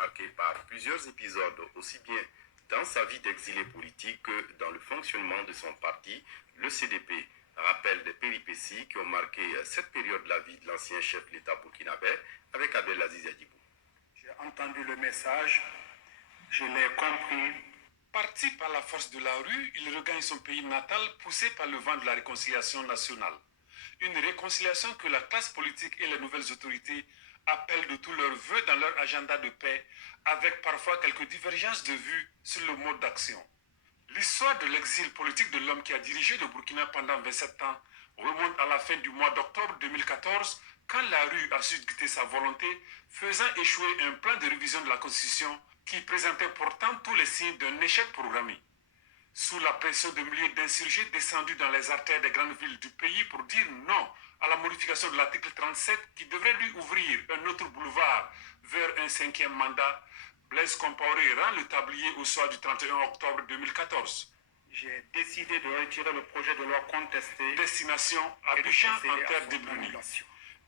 marqué par plusieurs épisodes, aussi bien dans sa vie d'exilé politique que dans le fonctionnement de son parti, le CDP. Rappelle des péripéties qui ont marqué cette période de la vie de l'ancien chef de l'État burkinabé avec Abdelaziz Adibou. J'ai entendu le message, je l'ai compris. Parti par la force de la rue, il regagne son pays natal poussé par le vent de la réconciliation nationale. Une réconciliation que la classe politique et les nouvelles autorités appellent de tous leurs vœux dans leur agenda de paix, avec parfois quelques divergences de vues sur le mode d'action. L'histoire de l'exil politique de l'homme qui a dirigé le Burkina pendant 27 ans remonte à la fin du mois d'octobre 2014, quand la rue a suscité sa volonté, faisant échouer un plan de révision de la Constitution qui présentait pourtant tous les signes d'un échec programmé. Sous la pression de milliers d'insurgés descendus dans les artères des grandes villes du pays pour dire non à la modification de l'article 37 qui devrait lui ouvrir un autre boulevard vers un 5e mandat, Blaise Compaoré rend le tablier au soir du 31 octobre 2014. J'ai décidé de retirer le projet de loi contesté. Destination Abidjan en terre débrunie.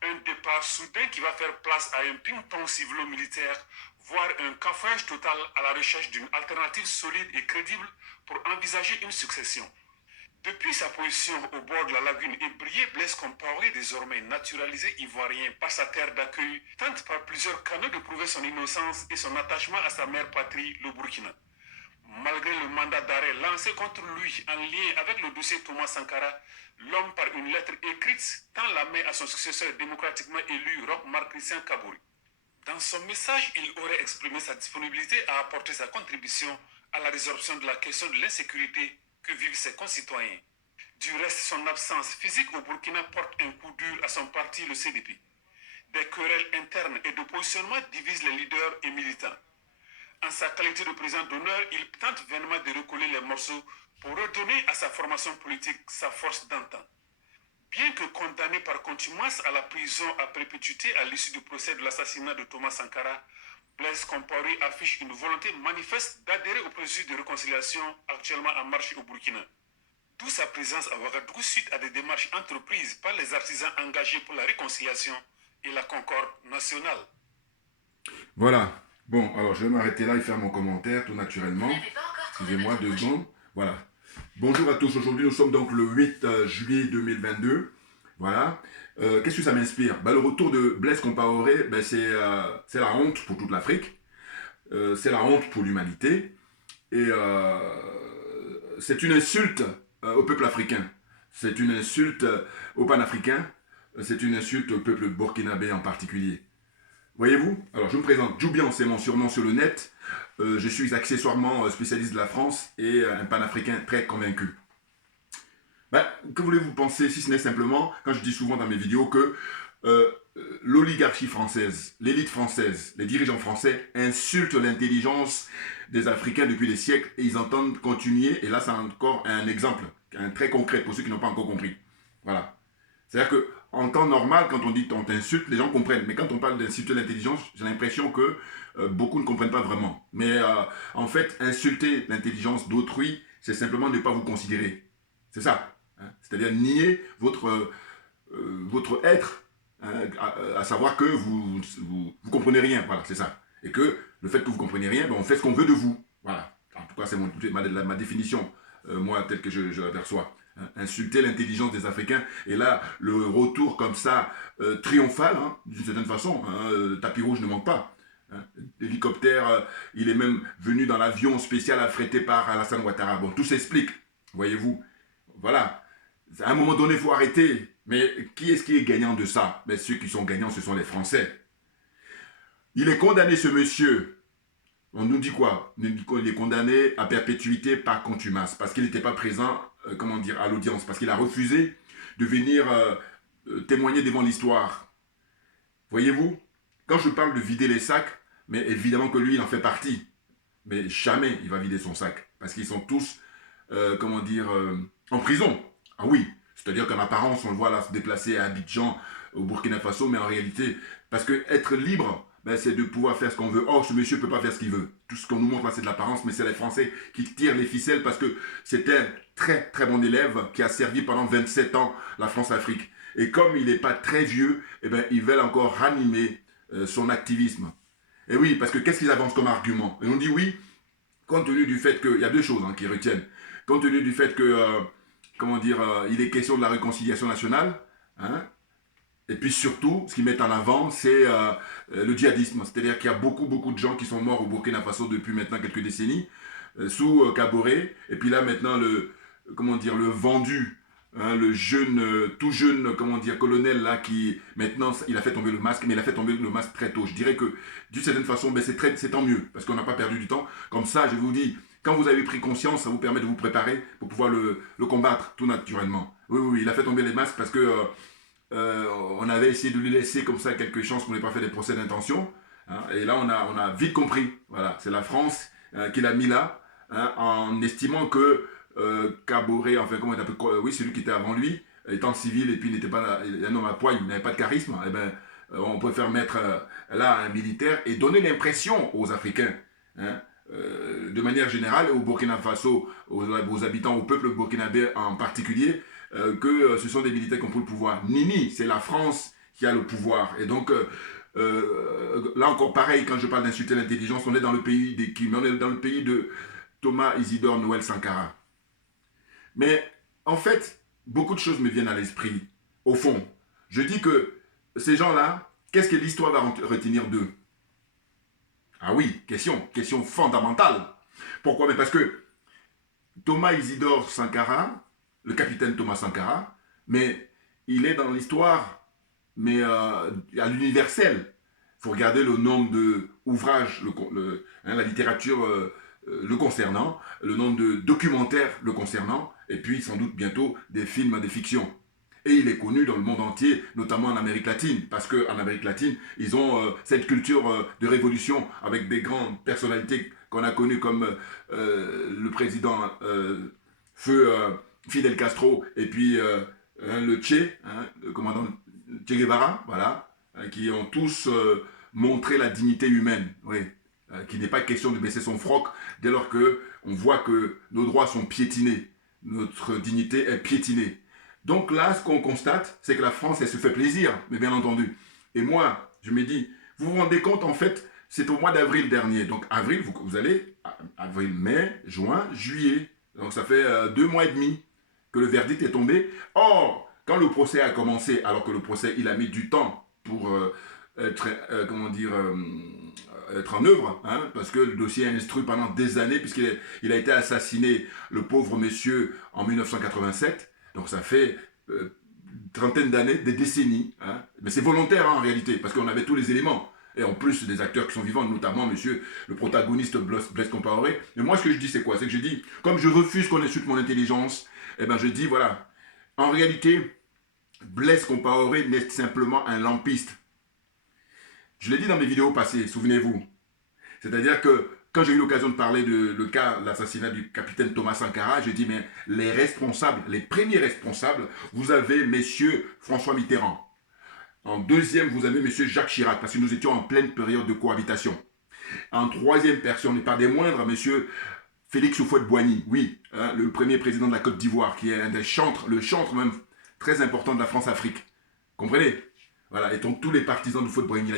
Un départ soudain qui va faire place à un ping-pong civilo-militaire, voire un cafouillage total à la recherche d'une alternative solide et crédible pour envisager une succession. Depuis sa position au bord de la lagune ébriée, Blaise Compaoré, désormais naturalisé ivoirien par sa terre d'accueil, tente par plusieurs canaux de prouver son innocence et son attachement à sa mère patrie, le Burkina. Malgré le mandat d'arrêt lancé contre lui en lien avec le dossier Thomas Sankara, l'homme par une lettre écrite tend la main à son successeur démocratiquement élu, Roch Marc Christian Kabore. Dans son message, il aurait exprimé sa disponibilité à apporter sa contribution à la résolution de la question de l'insécurité que vivent ses concitoyens. Du reste, son absence physique au Burkina porte un coup dur à son parti, le CDP. Des querelles internes et de positionnement divisent les leaders et militants. En sa qualité de président d'honneur, il tente vainement de recoller les morceaux pour redonner à sa formation politique sa force d'antan. Bien que condamné par contumace à la prison à perpétuité à l'issue du procès de l'assassinat de Thomas Sankara, Blaise Compaoré affiche une volonté manifeste d'adhérer au processus de réconciliation actuellement en marche au Burkina. D'où sa présence à Ouagadougou suite à des démarches entreprises par les artisans engagés pour la réconciliation et la concorde nationale. Voilà. Bon, alors je vais m'arrêter là et faire mon commentaire tout naturellement. Excusez-moi 2 secondes. Voilà. Bonjour à tous. Aujourd'hui, nous sommes donc le 8 juillet 2022. Voilà. Qu'est-ce que ça m'inspire? Le retour de Blaise Compaoré, c'est la honte pour toute l'Afrique. C'est la honte pour l'humanité. Et c'est une insulte au peuple africain. C'est une insulte aux panafricains. C'est une insulte au peuple burkinabé en particulier. Voyez-vous? Alors, je me présente. Djoubian, c'est mon surnom sur le net. Je suis accessoirement spécialiste de la France et un panafricain très convaincu. Que voulez-vous penser, si ce n'est simplement, quand je dis souvent dans mes vidéos, que l'oligarchie française, l'élite française, les dirigeants français insultent l'intelligence des Africains depuis des siècles et ils entendent continuer. Et là, c'est encore un exemple, un très concret pour ceux qui n'ont pas encore compris. Voilà. C'est-à-dire qu'en temps normal, quand on dit on t'insulte, les gens comprennent. Mais quand on parle d'insulter l'intelligence, j'ai l'impression que beaucoup ne comprennent pas vraiment. Mais en fait, insulter l'intelligence d'autrui, c'est simplement ne pas vous considérer. C'est ça. Hein? C'est-à-dire nier votre être, hein, à savoir que vous comprenez rien. Voilà, c'est ça. Et que le fait que vous compreniez rien, on fait ce qu'on veut de vous. Voilà. En tout cas, c'est ma définition, moi, telle que je l'aperçois. Insulter l'intelligence des Africains, et là, le retour comme ça, triomphal, hein, d'une certaine façon, hein, tapis rouge ne manque pas. Hein. L'hélicoptère, il est même venu dans l'avion spécial affrété par Alassane Ouattara. Bon, tout s'explique, voyez-vous. Voilà. À un moment donné, il faut arrêter. Mais qui est-ce qui est gagnant de ça? Ceux qui sont gagnants, ce sont les Français. Il est condamné, ce monsieur. On nous dit quoi? Il est condamné à perpétuité par contumace, parce qu'il n'était pas présent, à l'audience, parce qu'il a refusé de venir témoigner devant l'histoire. Voyez-vous? Quand je parle de vider les sacs, mais évidemment que lui, il en fait partie. Mais jamais il va vider son sac, parce qu'ils sont tous, en prison. Ah oui, c'est-à-dire qu'en apparence, on le voit là se déplacer à Abidjan, au Burkina Faso, mais en réalité, parce que être libre, c'est de pouvoir faire ce qu'on veut. Or, ce monsieur ne peut pas faire ce qu'il veut. Tout ce qu'on nous montre là, c'est de l'apparence, mais c'est les Français qui tirent les ficelles parce que c'est un très très bon élève qui a servi pendant 27 ans la France-Afrique. Et comme il n'est pas très vieux, ils veulent encore ranimer son activisme. Et oui, parce que qu'est-ce qu'ils avancent comme argument? Et on dit oui, compte tenu du fait qu'il y a deux choses qui retiennent. Compte tenu du fait que, comment dire, il est question de la réconciliation nationale, hein, et puis surtout, ce qu'ils mettent en avant, c'est le djihadisme. C'est-à-dire qu'il y a beaucoup de gens qui sont morts au Burkina Faso depuis maintenant quelques décennies, sous Kaboré. Et puis là, maintenant, comment dire, le vendu, hein, le jeune, tout jeune, comment dire, colonel, là, qui, maintenant, il a fait tomber le masque, mais il a fait tomber le masque très tôt. Je dirais que, d'une certaine façon, ben, c'est tant mieux, parce qu'on n'a pas perdu du temps. Comme ça, je vous dis, quand vous avez pris conscience, ça vous permet de vous préparer pour pouvoir le combattre tout naturellement. Oui, oui, oui, il a fait tomber les masques parce que... on avait essayé de lui laisser comme ça quelques chances qu'on n'ait pas fait des procès d'intention. Hein, et là, on a vite compris. Voilà, c'est la France qui l'a mis là, hein, en estimant que Kaboré, enfin, comment il appelle, oui, celui qui était avant lui, étant civil et puis n'était pas un homme à poigne, il n'avait pas de charisme, eh ben, on préfère mettre là un militaire et donner l'impression aux Africains, hein, de manière générale, au Burkina Faso, aux habitants, au peuple burkinabé en particulier, que ce sont des militaires qui ont pris le pouvoir. Nini, c'est la France qui a le pouvoir. Et donc, là encore pareil, quand je parle d'insulter l'intelligence, on est dans le pays des Kim, on est dans le pays de Thomas Isidore Noël Sankara. Mais en fait, beaucoup de choses me viennent à l'esprit. Au fond, je dis que ces gens-là, qu'est-ce que l'histoire va retenir d'eux? Ah oui, question fondamentale. Pourquoi? Mais parce que Thomas Isidore Sankara, le capitaine Thomas Sankara, mais il est dans l'histoire, mais à l'universel. Il faut regarder le nombre d'ouvrages, la littérature le concernant, le nombre de documentaires le concernant, et puis sans doute bientôt des films, des fictions. Et il est connu dans le monde entier, notamment en Amérique latine, parce qu'en Amérique latine, ils ont cette culture de révolution avec des grandes personnalités qu'on a connues comme le président Feu Fidel Castro et puis le Che, hein, le commandant Che Guevara, voilà, qui ont tous montré la dignité humaine, oui, qu'il n'est pas question de baisser son froc dès lors qu'on voit que nos droits sont piétinés, notre dignité est piétinée. Donc là, ce qu'on constate, c'est que la France, elle se fait plaisir, mais bien entendu. Et moi, je me dis, vous vous rendez compte, en fait, c'est au mois d'avril dernier. Donc avril, vous allez, avril, mai, juin, juillet. Donc ça fait 2 mois et demi que le verdict est tombé. Or, quand le procès a commencé, alors que le procès, il a mis du temps pour être, être en œuvre, hein, parce que le dossier est instruit pendant des années, puisqu'il a été assassiné, le pauvre monsieur, en 1987. Donc ça fait trentaine d'années, des décennies. Hein. Mais c'est volontaire en réalité, parce qu'on avait tous les éléments. Et en plus, des acteurs qui sont vivants, notamment monsieur, le protagoniste Blaise Compaoré. Mais moi, ce que je dis, c'est quoi? C'est que je dis, comme je refuse qu'on insulte mon intelligence, eh ben je dis, voilà, en réalité, Blaise Compaoré n'est simplement un lampiste. Je l'ai dit dans mes vidéos passées, souvenez-vous. C'est-à-dire que quand j'ai eu l'occasion de parler de l'assassinat du capitaine Thomas Sankara, j'ai dit, mais les responsables, les premiers responsables, vous avez messieurs François Mitterrand. En deuxième, vous avez monsieur Jacques Chirac, parce que nous étions en pleine période de cohabitation. En troisième personne, et pas des moindres, monsieur Félix Houphouët-Boigny, oui, hein, le premier président de la Côte d'Ivoire, qui est un des chantres, le chantre même très important de la France-Afrique. Comprenez? Voilà, et donc tous les partisans de Houphouët-Boigny,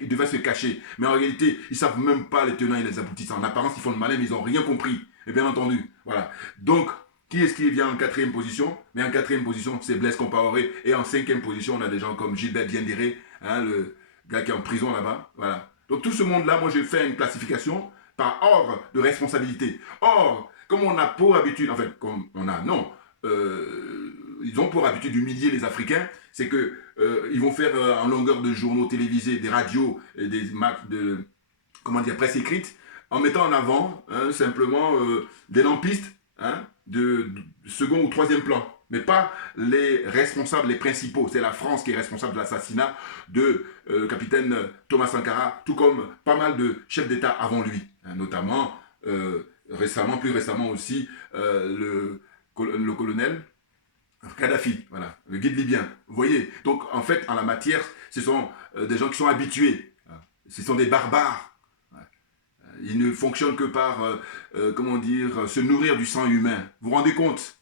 ils devaient se cacher. Mais en réalité, ils ne savent même pas les tenants et les aboutissants. En apparence, ils font le malin, mais ils n'ont rien compris. Et bien entendu, voilà. Donc, qui est-ce qui vient en quatrième position? Mais en quatrième position, c'est Blaise Compaoré. Et en cinquième position, on a des gens comme Gilbert Diendéré, hein, le gars qui est en prison là-bas. Voilà. Donc tout ce monde-là, moi j'ai fait une classification par ordre de responsabilité. Or, comme on a pour habitude, en fait, comme on a, non, ils ont pour habitude d'humilier les Africains, c'est que ils vont faire en longueur de journaux télévisés, des radios, et des marques de, comment dire, presse écrite, en mettant en avant hein, simplement des lampistes, hein, de second ou troisième plan, mais pas les responsables, les principaux. C'est la France qui est responsable de l'assassinat de capitaine Thomas Sankara, tout comme pas mal de chefs d'État avant lui, hein, notamment plus récemment aussi le colonel Kadhafi, voilà, le guide libyen. Vous voyez, donc en fait, en la matière, ce sont des gens qui sont habitués, ce sont des barbares. Ils ne fonctionnent que par, comment dire, se nourrir du sang humain. Vous vous rendez compte?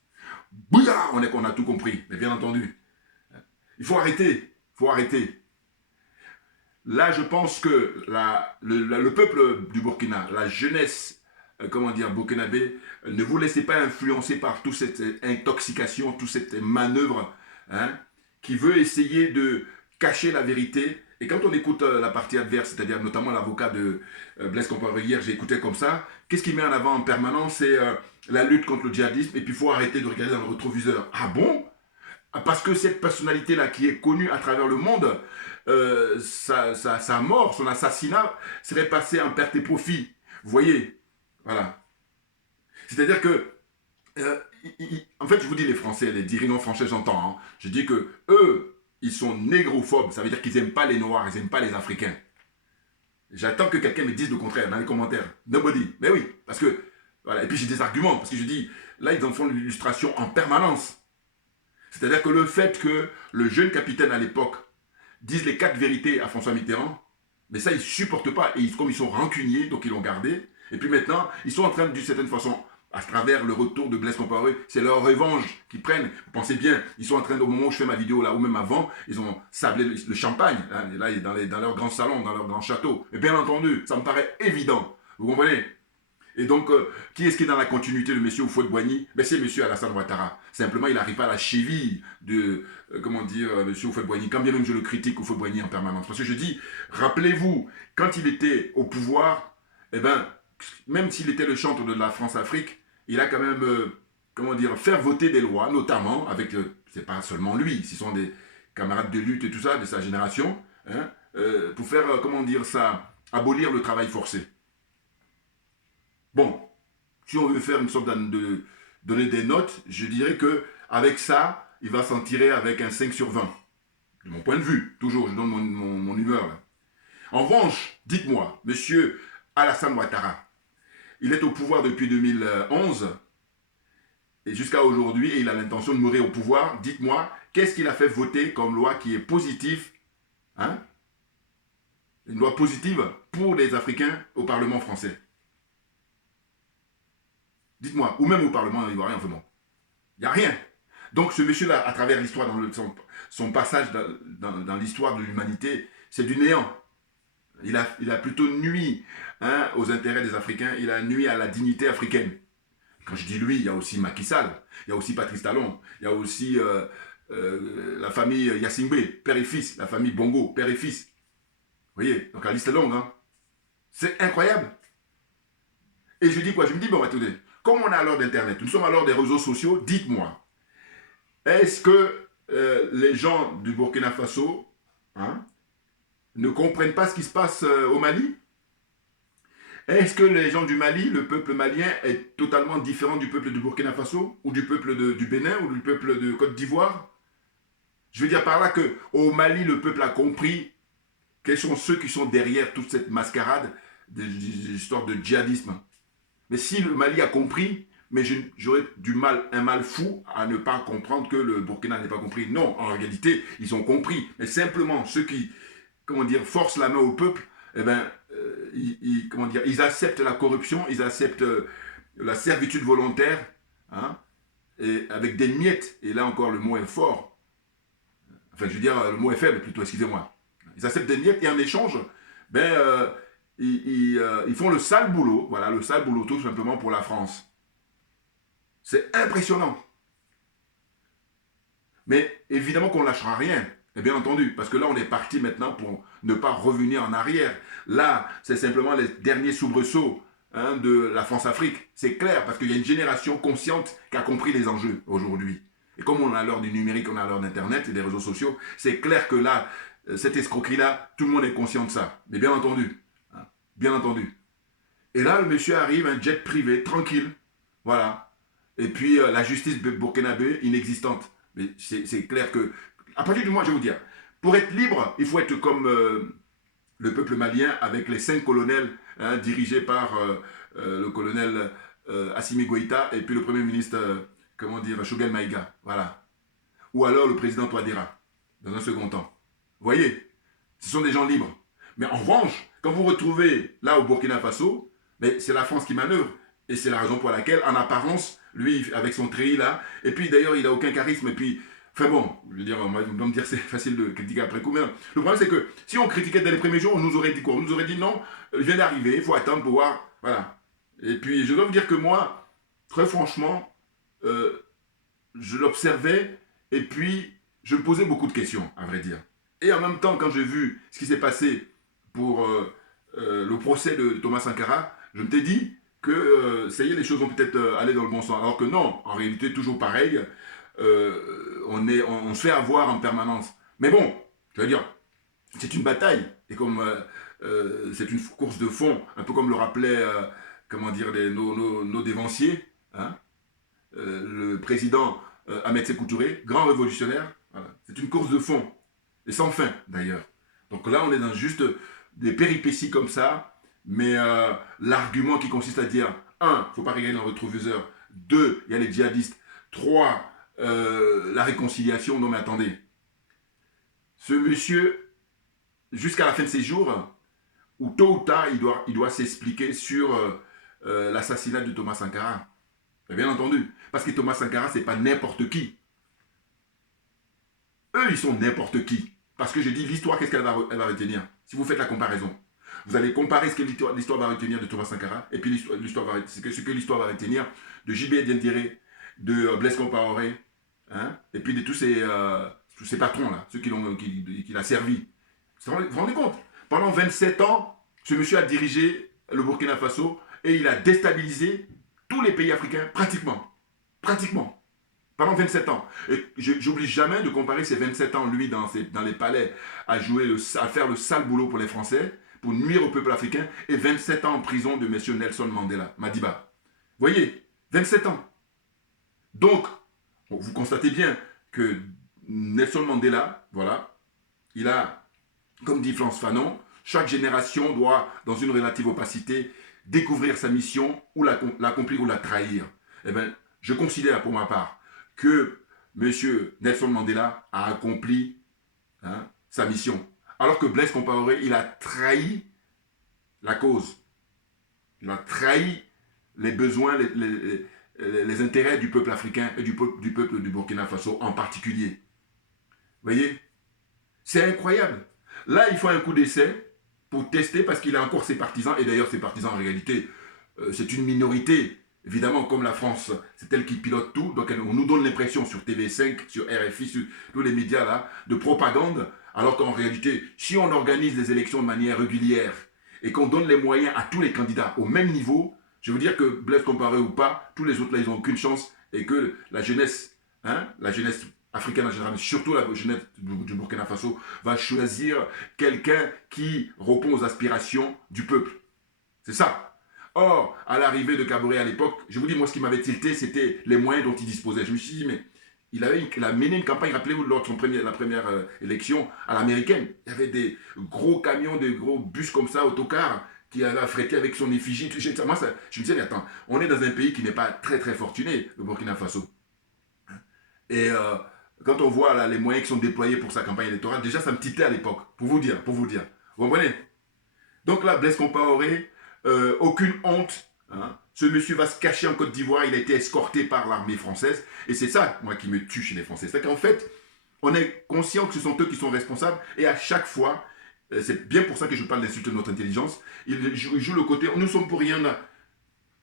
Bouillard, on a tout compris, mais bien entendu. Il faut arrêter, là, je pense que le peuple du Burkina, la jeunesse, comment dire, burkinabé, ne vous laissez pas influencer par toute cette intoxication, toute cette manœuvre, hein, qui veut essayer de cacher la vérité. Et quand on écoute la partie adverse, c'est-à-dire notamment l'avocat de Blaise Compaoré hier, j'ai écouté comme ça, qu'est-ce qu'il met en avant en permanence? C'est la lutte contre le djihadisme, et puis il faut arrêter de regarder dans le rétroviseur. Ah bon? Parce que cette personnalité-là qui est connue à travers le monde, sa mort, son assassinat serait passé en perte et profit. Vous voyez? Voilà. C'est-à-dire que, en fait, je vous dis les Français, les dirigeants français, j'entends, hein, je dis que eux, ils sont négrophobes, ça veut dire qu'ils n'aiment pas les Noirs, ils n'aiment pas les Africains. J'attends que quelqu'un me dise le contraire dans les commentaires. Nobody. Mais oui, parce que, voilà. Et puis j'ai des arguments, parce que je dis, là, ils en font l'illustration en permanence. C'est-à-dire que le fait que le jeune capitaine à l'époque dise les 4 vérités à François Mitterrand, mais ça, ils ne supportent pas. Et comme ils sont rancuniers, donc ils l'ont gardé. Et puis maintenant, ils sont en train, d'une certaine façon, à travers le retour de Blaise Compaoré, c'est leur revanche qu'ils prennent. Vous pensez bien, ils sont en train, au moment où je fais ma vidéo là, ou même avant, ils ont sablé le champagne, hein, là, dans leur grand salon, dans leur grand château. Et bien entendu, ça me paraît évident. Vous comprenez? Et donc, qui est-ce qui est dans la continuité de M. Houphouët-Boigny? Ben, c'est M. Alassane Ouattara. Simplement, il n'arrive pas à la cheville de, comment dire, M. Houphouët-Boigny, quand bien même je le critique Houphouët-Boigny en permanence. Parce que je dis, rappelez-vous, quand il était au pouvoir, eh ben, même s'il était le chantre de la France-Afrique, il a quand même, comment dire, faire voter des lois, notamment avec, c'est pas seulement lui, ce sont des camarades de lutte et tout ça, de sa génération, hein, pour faire, comment dire ça, abolir le travail forcé. Bon, si on veut faire une sorte de donner des notes, je dirais que avec ça, il va s'en tirer avec un 5 sur 20. De mon point de vue, toujours, je donne mon humeur là. En revanche, dites-moi, monsieur Alassane Ouattara, il est au pouvoir depuis 2011 et jusqu'à aujourd'hui, et il a l'intention de mourir au pouvoir. Dites-moi, qu'est-ce qu'il a fait voter comme loi qui est positive, hein? Une loi positive pour les Africains au Parlement français. Dites-moi, ou même au Parlement ivoirien, enfin bon. Il n'y a rien. Donc ce monsieur-là, à travers l'histoire, son passage dans l'histoire de l'humanité, c'est du néant. Il a plutôt nui, hein, aux intérêts des Africains, il a nui à la dignité africaine. Quand je dis lui, il y a aussi Macky Sall, il y a aussi Patrice Talon, il y a aussi la famille Yassingbe, père et fils, la famille Bongo, père et fils. Vous voyez, donc la liste est longue, hein. C'est incroyable. Et je dis quoi? Je me dis, bon, attendez, comme on est à l'heure d'Internet, nous sommes à l'heure des réseaux sociaux, dites-moi, est-ce que les gens du Burkina Faso, hein, ne comprennent pas ce qui se passe au Mali? Est-ce que les gens du Mali, le peuple malien, est totalement différent du peuple du Burkina Faso, ou du peuple du Bénin, ou du peuple de Côte d'Ivoire? Je veux dire par là qu'au Mali, le peuple a compris quels sont ceux qui sont derrière toute cette mascarade d'histoire de djihadisme. Mais si le Mali a compris, mais j'aurais un mal fou à ne pas comprendre que le Burkina n'ait pas compris. Non, en réalité, ils ont compris. Mais simplement, ceux qui, comment dire, forcent la main au peuple, eh ben, comment dire, ils acceptent la corruption, ils acceptent la servitude volontaire, hein, et avec des miettes. Et là encore, le mot est fort. Enfin, je veux dire, le mot est faible plutôt, excusez-moi. Ils acceptent des miettes et en échange, ben, ils font le sale boulot, voilà, le sale boulot tout simplement pour la France. C'est impressionnant. Mais évidemment qu'on ne lâchera rien, et bien entendu, parce que là on est parti maintenant pour ne pas revenir en arrière. Là, c'est simplement les derniers soubresauts, hein, de la France-Afrique. C'est clair, parce qu'il y a une génération consciente qui a compris les enjeux aujourd'hui. Et comme on a l'heure du numérique, on a l'heure d'Internet et des réseaux sociaux, c'est clair que là, cette escroquerie-là, tout le monde est conscient de ça. Mais bien entendu. Bien entendu. Et là, le monsieur arrive, un jet privé, tranquille. Voilà. Et puis, la justice burkinabé, inexistante. Mais c'est clair que, à partir du moment, je vais vous dire, pour être libre, il faut être comme le peuple malien, avec les 5 colonels, hein, dirigés par le colonel Assimi Goïta, et puis le premier ministre, comment dire, Choguel Maïga. Voilà. Ou alors le président Touadéra, dans un second temps. Vous voyez, ce sont des gens libres. Mais en revanche, quand vous retrouvez là au Burkina Faso, c'est la France qui manœuvre. Et c'est la raison pour laquelle, en apparence, lui, avec son treillis là, et puis d'ailleurs, il n'a aucun charisme. Et puis, Enfin bon, je veux dire, on va me dire que c'est facile de critiquer après coup, mais non. Le problème c'est que si on critiquait dès les premiers jours, on nous aurait dit quoi? On nous aurait dit non, il vient d'arriver, il faut attendre pour voir, voilà. Et puis je dois vous dire que moi, très franchement, je l'observais et puis je me posais beaucoup de questions, à vrai dire. Et en même temps, quand j'ai vu ce qui s'est passé pour le procès de Thomas Sankara, je me t'ai dit que ça y est, les choses vont peut-être aller dans le bon sens. Alors que non, en réalité, toujours pareil, on se fait avoir en permanence. Mais bon, je veux dire, c'est une bataille. Et comme c'est une course de fond, un peu comme le rappelait, comment dire, nos dévanciers, hein, le président Ahmed Sékou Touré, grand révolutionnaire, voilà. C'est une course de fond. Et sans fin, d'ailleurs. Donc là, on est dans juste des péripéties comme ça, mais l'argument qui consiste à dire, 1, il ne faut pas regarder dans le rétroviseur, 2, il y a les djihadistes, 3, la réconciliation, non mais attendez. Ce monsieur, jusqu'à la fin de ses jours, ou tôt ou tard, il doit s'expliquer sur l'assassinat de Thomas Sankara. Bien entendu. Parce que Thomas Sankara, ce n'est pas n'importe qui. Eux, ils sont n'importe qui. Parce que je dis, l'histoire, qu'est-ce qu'elle va retenir? Si vous faites la comparaison. Vous allez comparer ce que l'histoire va retenir de Thomas Sankara, et puis ce que l'histoire va retenir de J.B. Diendéré, de Blaise Compaoré, hein, et puis de tous ces patrons-là, ceux qui l'a servi. Vous vous rendez compte? Pendant 27 ans, ce monsieur a dirigé le Burkina Faso, et il a déstabilisé tous les pays africains, pratiquement. Pratiquement. Pendant 27 ans. Et j'oublie jamais de comparer ces 27 ans, lui, dans les palais, à faire le sale boulot pour les Français, pour nuire au peuple africain, et 27 ans en prison de M. Nelson Mandela, Madiba. Vous voyez, 27 ans. Donc, bon, vous constatez bien que Nelson Mandela, voilà, il a, comme dit Frantz Fanon, chaque génération doit, dans une relative opacité, découvrir sa mission, ou l'accomplir ou la trahir. Eh bien, je considère pour ma part que M. Nelson Mandela a accompli sa mission. Alors que Blaise Compaoré, il a trahi la cause. Il a trahi les besoins, les intérêts du peuple africain et du peuple du Burkina Faso en particulier. Vous voyez? C'est incroyable. Là, il faut un coup d'essai pour tester parce qu'il a encore ses partisans. Et d'ailleurs, ses partisans, en réalité, c'est une minorité. Évidemment, comme la France, c'est elle qui pilote tout. Donc, on nous donne l'impression sur TV5, sur RFI, sur tous les médias là, de propagande. Alors qu'en réalité, si on organise les élections de manière régulière et qu'on donne les moyens à tous les candidats au même niveau, je veux dire que Blaise Compaoré ou pas, tous les autres là, ils n'ont aucune chance. Et que la jeunesse africaine en général, surtout la jeunesse du Burkina Faso, va choisir quelqu'un qui répond aux aspirations du peuple. C'est ça. Or, à l'arrivée de Kaboré à l'époque, je vous dis, moi, ce qui m'avait tilté, c'était les moyens dont il disposait. Je me suis dit, mais il a mené une campagne, rappelez-vous, lors de la première élection à l'américaine. Il y avait des gros camions, des gros bus comme ça, autocars, qui avaient affrété avec son effigie. Moi, je me disais, mais attends, on est dans un pays qui n'est pas très, très fortuné, le Burkina Faso. Et quand on voit là, les moyens qui sont déployés pour sa campagne électorale, déjà, ça me titait à l'époque, pour vous dire. Vous comprenez? Donc là, Blaise Compaoré, aucune honte. Hein. Ce monsieur va se cacher en Côte d'Ivoire. Il a été escorté par l'armée française. Et c'est ça, moi, qui me tue chez les Français. C'est qu'en fait, on est conscient que ce sont eux qui sont responsables. Et à chaque fois, c'est bien pour ça que je parle d'insulter notre intelligence. Ils jouent le côté, nous sommes pour rien là.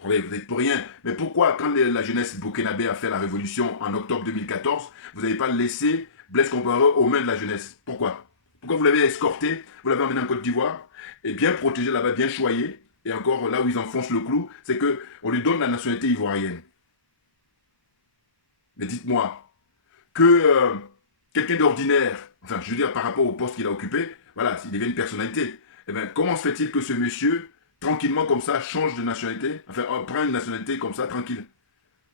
Vous êtes pour rien. Mais pourquoi, quand la jeunesse burkinabé a fait la révolution en octobre 2014, vous n'avez pas laissé Blaise Compaoré aux mains de la jeunesse? Pourquoi? Pourquoi vous l'avez escorté, vous l'avez emmené en Côte d'Ivoire, et bien protégé là-bas, bien choyé? Et encore, là où ils enfoncent le clou, c'est qu'on lui donne la nationalité ivoirienne. Mais dites-moi, que quelqu'un d'ordinaire, enfin, je veux dire, par rapport au poste qu'il a occupé, voilà, s'il devient une personnalité, eh bien, comment se fait-il que ce monsieur, tranquillement comme ça, change de nationalité, enfin, prend une nationalité comme ça, tranquille?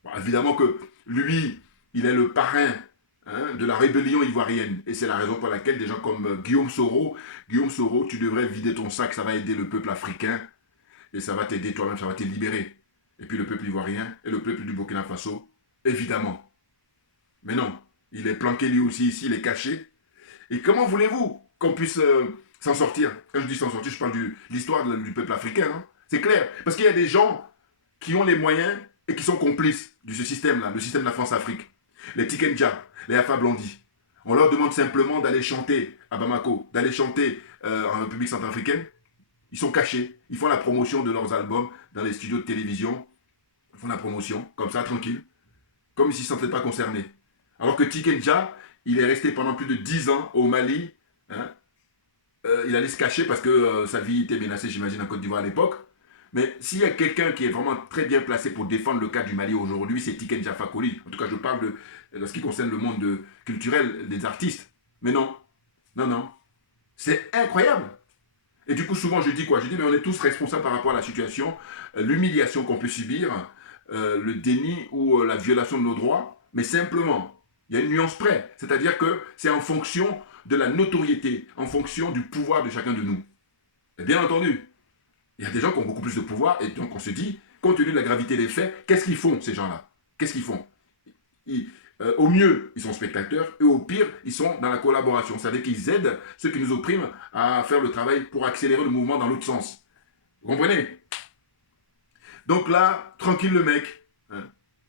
Bon, évidemment que lui, il est le parrain de la rébellion ivoirienne. Et c'est la raison pour laquelle des gens comme Guillaume Soro, tu devrais vider ton sac, ça va aider le peuple africain. Et ça va t'aider toi-même, ça va te libérer. Et puis le peuple ivoirien et le peuple du Burkina Faso, évidemment. Mais non, il est planqué lui aussi ici, il est caché. Et comment voulez-vous qu'on puisse s'en sortir? Quand je dis s'en sortir, je parle de l'histoire du peuple africain. Hein. C'est clair. Parce qu'il y a des gens qui ont les moyens et qui sont complices de ce système-là, le système de la France-Afrique. les Tikenja, les Alpha Blondy. On leur demande simplement d'aller chanter à Bamako, d'aller chanter en République centrafricaine. Ils sont cachés. Ils font la promotion de leurs albums dans les studios de télévision. Ils font la promotion, comme ça, tranquille. Comme s'ils ne se sentaient pas concernés. Alors que Tikenja, il est resté pendant plus de 10 ans au Mali. Hein. Il allait se cacher parce que sa vie était menacée, j'imagine, en Côte d'Ivoire à l'époque. Mais s'il y a quelqu'un qui est vraiment très bien placé pour défendre le cas du Mali aujourd'hui, c'est Tikenja Fakoly. En tout cas, je parle de ce qui concerne le monde culturel des artistes. Mais non, non, non. C'est incroyable. Et du coup, souvent, je dis quoi? Je dis, mais on est tous responsables par rapport à la situation, l'humiliation qu'on peut subir, le déni ou la violation de nos droits. Mais simplement, il y a une nuance près. C'est-à-dire que c'est en fonction de la notoriété, en fonction du pouvoir de chacun de nous. Et bien entendu, il y a des gens qui ont beaucoup plus de pouvoir, et donc on se dit, compte tenu de la gravité des faits, qu'est-ce qu'ils font, ces gens-là? Qu'est-ce qu'ils font? Au mieux, ils sont spectateurs, et au pire, ils sont dans la collaboration. C'est-à-dire qu'ils aident ceux qui nous oppriment à faire le travail pour accélérer le mouvement dans l'autre sens. Vous comprenez? Donc là, tranquille le mec. Hein.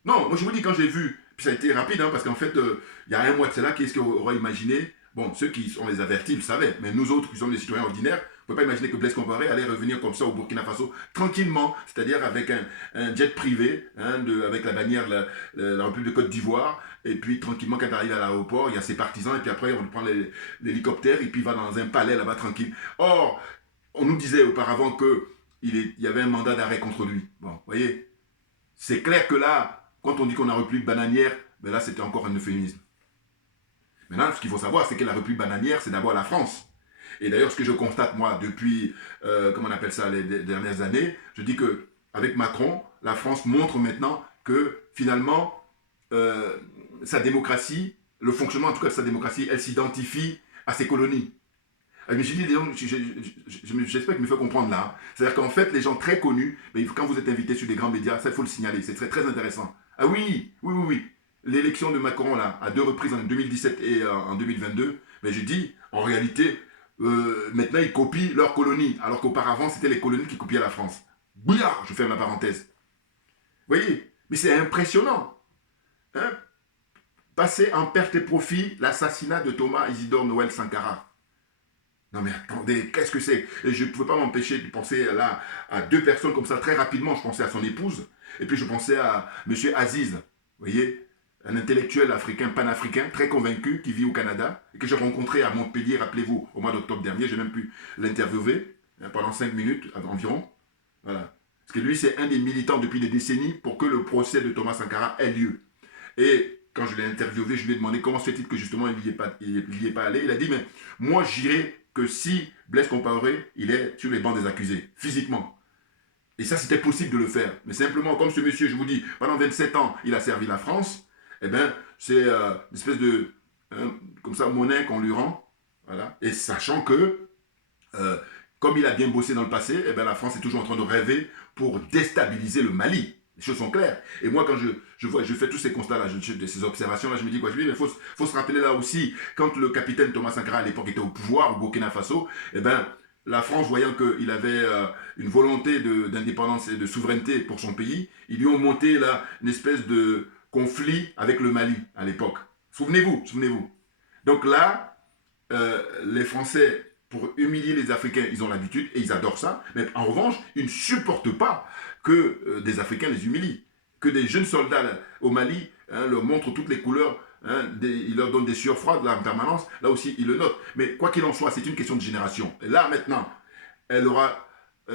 Non, moi je vous dis, quand j'ai vu, puis ça a été rapide, hein, parce qu'en fait, il y a un mois de cela, qu'est-ce qu'on aurait imaginé? Bon, ceux qui sont les avertis le savaient, mais nous autres qui sommes des citoyens ordinaires, on ne peut pas imaginer que Blaise Compaoré allait revenir comme ça au Burkina Faso tranquillement, c'est-à-dire avec un jet privé, hein, avec la bannière la République de Côte d'Ivoire, et puis tranquillement quand il arrive à l'aéroport, il y a ses partisans, et puis après on prend l'hélicoptère, et puis il va dans un palais là-bas tranquille. Or, on nous disait auparavant qu'il y avait un mandat d'arrêt contre lui. Bon, vous voyez, c'est clair que là, quand on dit qu'on a République bananière, ben là c'était encore un euphémisme. Maintenant, ce qu'il faut savoir, c'est que la République bananière, c'est d'abord la France. Et d'ailleurs, ce que je constate, moi, depuis, comment on appelle ça, les dernières années, je dis qu'avec Macron, la France montre maintenant que, finalement, sa démocratie, le fonctionnement, en tout cas de sa démocratie, elle s'identifie à ses colonies. Mais je dis, j'espère qu'il me fait comprendre là. C'est-à-dire qu'en fait, les gens très connus, quand vous êtes invité sur des grands médias, ça, il faut le signaler, c'est très, très intéressant. Ah oui, oui, oui, oui. L'élection de Macron, là, à 2 reprises, en 2017 et en 2022, mais je dis, en réalité, maintenant, ils copient leurs colonies, alors qu'auparavant, c'était les colonies qui copiaient la France. Bouillard, je ferme la parenthèse. Vous voyez? Mais c'est impressionnant. Hein? Passer en perte et profit l'assassinat de Thomas Isidore Noël Sankara. Non mais attendez, qu'est-ce que c'est? Et je ne pouvais pas m'empêcher de penser là à 2 personnes comme ça, très rapidement. Je pensais à son épouse, et puis je pensais à M. Aziz, vous voyez, un intellectuel africain, panafricain, très convaincu, qui vit au Canada, et que j'ai rencontré à Montpellier, rappelez-vous, au mois d'octobre dernier. J'ai même pu l'interviewer pendant 5 minutes environ. Voilà. Parce que lui, c'est un des militants depuis des décennies pour que le procès de Thomas Sankara ait lieu. Et quand je l'ai interviewé, je lui ai demandé comment se fait-il que justement il n'y est pas allé. Il a dit, mais moi j'irai que si Blaise Compaoré, il est sur les bancs des accusés, physiquement. Et ça, c'était possible de le faire. Mais simplement, comme ce monsieur, je vous dis, pendant 27 ans, il a servi la France, eh bien, c'est une espèce de, comme ça, monnaie qu'on lui rend. Voilà. Et sachant que, comme il a bien bossé dans le passé, eh bien, la France est toujours en train de rêver pour déstabiliser le Mali. Les choses sont claires. Et moi, quand je fais tous ces constats-là, ces observations-là, je me dis quoi? Je me dis, mais il faut se rappeler là aussi, quand le capitaine Thomas Sankara, à l'époque, était au pouvoir au Burkina Faso, eh bien, la France, voyant qu'il avait une volonté d'indépendance et de souveraineté pour son pays, ils lui ont monté là une espèce de conflit avec le Mali à l'époque. Souvenez-vous, souvenez-vous. Donc là, les Français, pour humilier les Africains, ils ont l'habitude et ils adorent ça. Mais en revanche, ils ne supportent pas que des Africains les humilient. Que des jeunes soldats là, au Mali leur montrent toutes les couleurs, ils leur donnent des sueurs froides là, en permanence. Là aussi, ils le notent. Mais quoi qu'il en soit, c'est une question de génération. Et là, maintenant, elle aura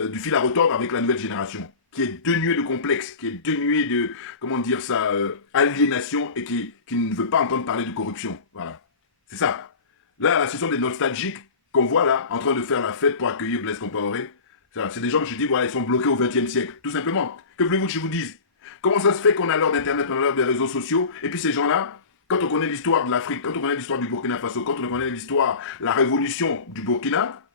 du fil à retordre avec la nouvelle génération, qui est dénuée de complexes, qui est dénuée de, comment dire ça, aliénation et qui ne veut pas entendre parler de corruption. Voilà. C'est ça. Là, ce sont des nostalgiques qu'on voit là, en train de faire la fête pour accueillir Blaise Compaoré. C'est des gens que je dis, voilà, ils sont bloqués au XXe siècle. Tout simplement. Que voulez-vous que je vous dise? Comment ça se fait qu'on a l'heure d'Internet, on a l'heure des réseaux sociaux, et puis ces gens-là, quand on connaît l'histoire de l'Afrique, quand on connaît l'histoire du Burkina Faso, quand on connaît l'histoire, la révolution du Burkina,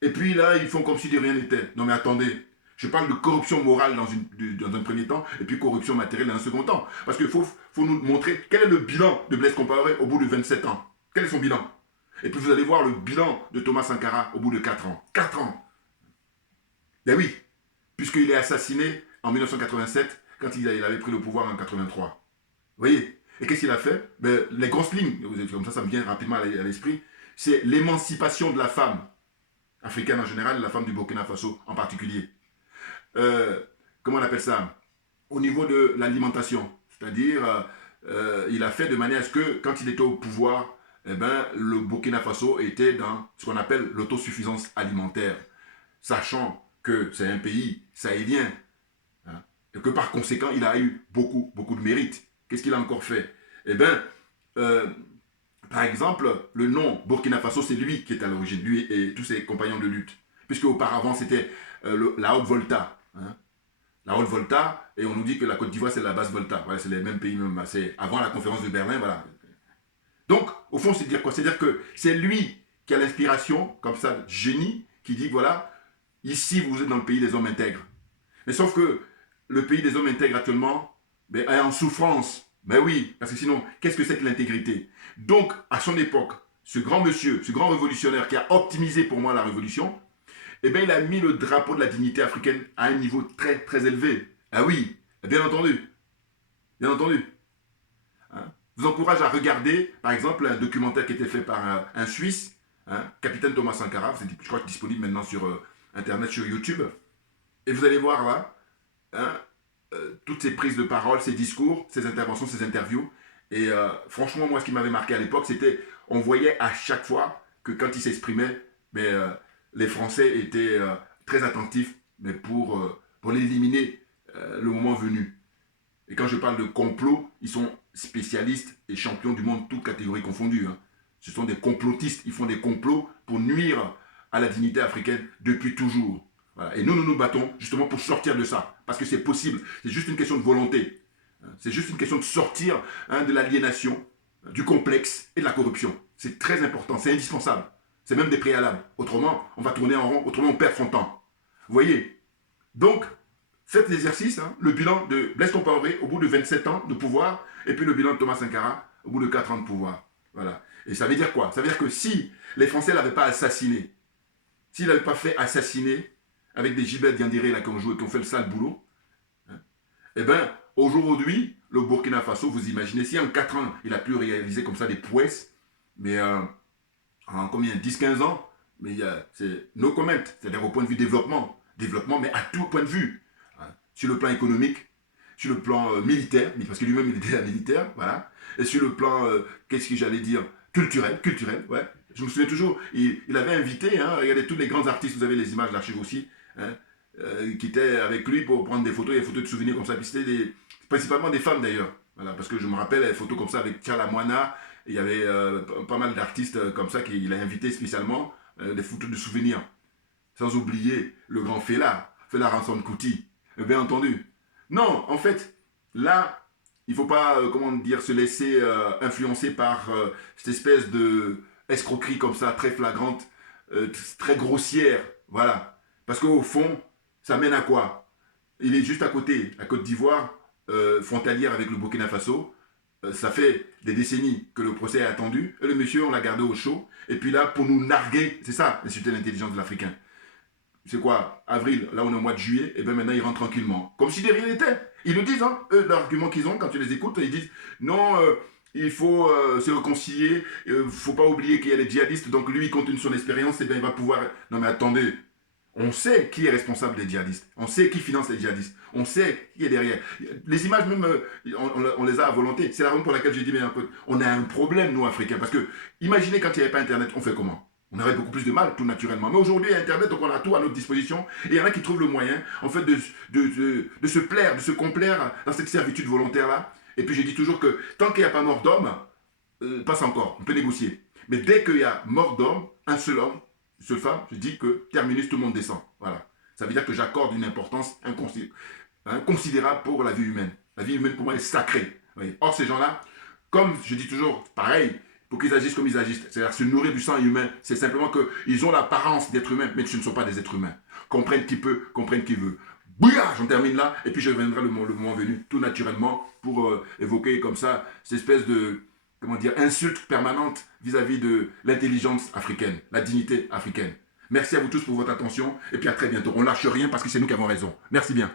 et puis là, ils font comme si de rien n'était. Non mais attendez, je parle de corruption morale dans un premier temps, et puis corruption matérielle dans un second temps. Parce qu'il faut nous montrer quel est le bilan de Blaise Compaoré au bout de 27 ans. Quel est son bilan? Et puis vous allez voir le bilan de Thomas Sankara au bout de 4 ans. 4 ans. Ben oui, puisqu'il est assassiné en 1987, quand il avait pris le pouvoir en 83. Vous voyez? Et qu'est-ce qu'il a fait? Ben, les grosses lignes, comme ça me vient rapidement à l'esprit, c'est l'émancipation de la femme africaine en général, et la femme du Burkina Faso en particulier. Comment on appelle ça? Au niveau de l'alimentation, c'est-à-dire, il a fait de manière à ce que, quand il était au pouvoir, eh ben, le Burkina Faso était dans ce qu'on appelle l'autosuffisance alimentaire, sachant que c'est un pays sahélien, hein, et que par conséquent, il a eu beaucoup de mérite. Qu'est-ce qu'il a encore fait? Eh bien, par exemple, le nom Burkina Faso, c'est lui qui est à l'origine, lui et tous ses compagnons de lutte. Puisque auparavant, c'était la Haute-Volta. Hein, la Haute-Volta, et on nous dit que la Côte d'Ivoire, c'est la Basse-Volta. Voilà, c'est les mêmes pays, même. C'est avant la conférence de Berlin, voilà. Donc, au fond, c'est dire quoi? C'est-à-dire que c'est lui qui a l'inspiration, comme ça, génie, qui dit, voilà, ici, vous êtes dans le pays des hommes intègres. Mais sauf que le pays des hommes intègres, actuellement, ben, est en souffrance. Ben oui, parce que sinon, qu'est-ce que c'est que l'intégrité? Donc, à son époque, ce grand monsieur, ce grand révolutionnaire qui a optimisé pour moi la révolution, eh bien, il a mis le drapeau de la dignité africaine à un niveau très élevé. Ah oui, bien entendu. Bien entendu. Hein? Je vous encourage à regarder, par exemple, un documentaire qui a été fait par un Suisse, hein, Capitaine Thomas Sankara, je crois qu'il est disponible maintenant sur Internet, sur YouTube. Et vous allez voir là, hein, toutes ces prises de parole, ces discours, ces interventions, ces interviews. Et franchement, moi, ce qui m'avait marqué à l'époque, c'était, on voyait à chaque fois que quand il s'exprimait, les Français étaient très attentifs mais pour l'éliminer le moment venu. Et quand je parle de complot, ils sont spécialistes et champions du monde, toutes catégories confondues. Hein. Ce sont des complotistes, ils font des complots pour nuire à la dignité africaine depuis toujours. Voilà. Et nous nous battons justement pour sortir de ça, parce que c'est possible, c'est juste une question de volonté. C'est juste une question de sortir de l'aliénation, du complexe et de la corruption. C'est très important, c'est indispensable. C'est même des préalables. Autrement, on va tourner en rond, autrement on perd son temps. Vous voyez? Donc, faites l'exercice, hein, le bilan de Blaise Compaoré au bout de 27 ans de pouvoir, et puis le bilan de Thomas Sankara au bout de 4 ans de pouvoir. Voilà. Et ça veut dire quoi? Ça veut dire que si les Français ne l'avaient pas assassiné, s'ils n'avaient pas fait assassiner avec des gibets Diandéré là qui ont joué, qui ont fait le sale boulot, hein, eh bien, aujourd'hui, le Burkina Faso, vous imaginez, si en 4 ans, il a pu réaliser comme ça des prouesses, mais en combien? 10-15 ans, mais c'est no comment, c'est-à-dire au point de vue développement, mais à tout point de vue, hein, sur le plan économique, sur le plan militaire, parce que lui-même il était militaire, voilà, et sur le plan, qu'est-ce que j'allais dire, culturel, ouais. Je me souviens toujours, il avait invité, hein, regardez tous les grands artistes, vous avez les images d'archives aussi, hein, qui étaient avec lui pour prendre des photos de souvenirs comme ça, puis c'était principalement des femmes d'ailleurs, voilà, parce que je me rappelle les photos comme ça avec Tchala Moana, il y avait pas mal d'artistes comme ça qu'il a invité spécialement, des photos de souvenirs, sans oublier le grand Fela Ransom Kuti, bien entendu. Non, en fait, là, il ne faut pas, comment dire, se laisser influencer par cette espèce de escroquerie comme ça, très flagrante, très grossière, voilà. Parce qu'au fond, ça mène à quoi? Il est juste à côté, à Côte d'Ivoire, frontalière avec le Burkina Faso. Ça fait des décennies que le procès est attendu, et le monsieur, on l'a gardé au chaud, et puis là, pour nous narguer, c'est ça, insulter l'intelligence de l'Africain. C'est quoi? Avril, là on est au mois de juillet, et bien maintenant ils rentrent tranquillement. Comme si de rien n'était. Ils le disent, hein, eux, l'argument qu'ils ont, quand tu les écoutes, ils disent, non, il faut se réconcilier, il ne faut pas oublier qu'il y a les djihadistes, donc lui, compte tenu de son expérience, et bien il va pouvoir... Non mais attendez, on sait qui est responsable des djihadistes, on sait qui finance les djihadistes, on sait qui est derrière. Les images même, on les a à volonté. C'est la raison pour laquelle j'ai dit, mais on a un problème, nous, Africains, parce que, imaginez quand il n'y avait pas Internet, on fait comment? On aurait beaucoup plus de mal, tout naturellement. Mais aujourd'hui, il y a Internet, donc on a tout à notre disposition. Et il y en a qui trouvent le moyen, en fait, de se plaire, de se complaire dans cette servitude volontaire-là. Et puis, j'ai dit toujours que tant qu'il n'y a pas mort d'homme, passe encore, on peut négocier. Mais dès qu'il y a mort d'homme, un seul homme, une seule femme, je dis que terminus, tout le monde descend. Voilà. Ça veut dire que j'accorde une importance considérable pour la vie humaine. La vie humaine, pour moi, est sacrée. Oui. Or, ces gens-là, comme je dis toujours, pareil, pour qu'ils agissent comme ils agissent, c'est-à-dire se nourrir du sang humain, c'est simplement qu'ils ont l'apparence d'être humains, mais ce ne sont pas des êtres humains. Comprennent qui peut, comprennent qui veut. Bouya, j'en termine là, et puis je reviendrai le moment venu, tout naturellement, pour évoquer comme ça, cette espèce de, comment dire, insulte permanente vis-à-vis de l'intelligence africaine, la dignité africaine. Merci à vous tous pour votre attention, et puis à très bientôt. On lâche rien parce que c'est nous qui avons raison. Merci bien.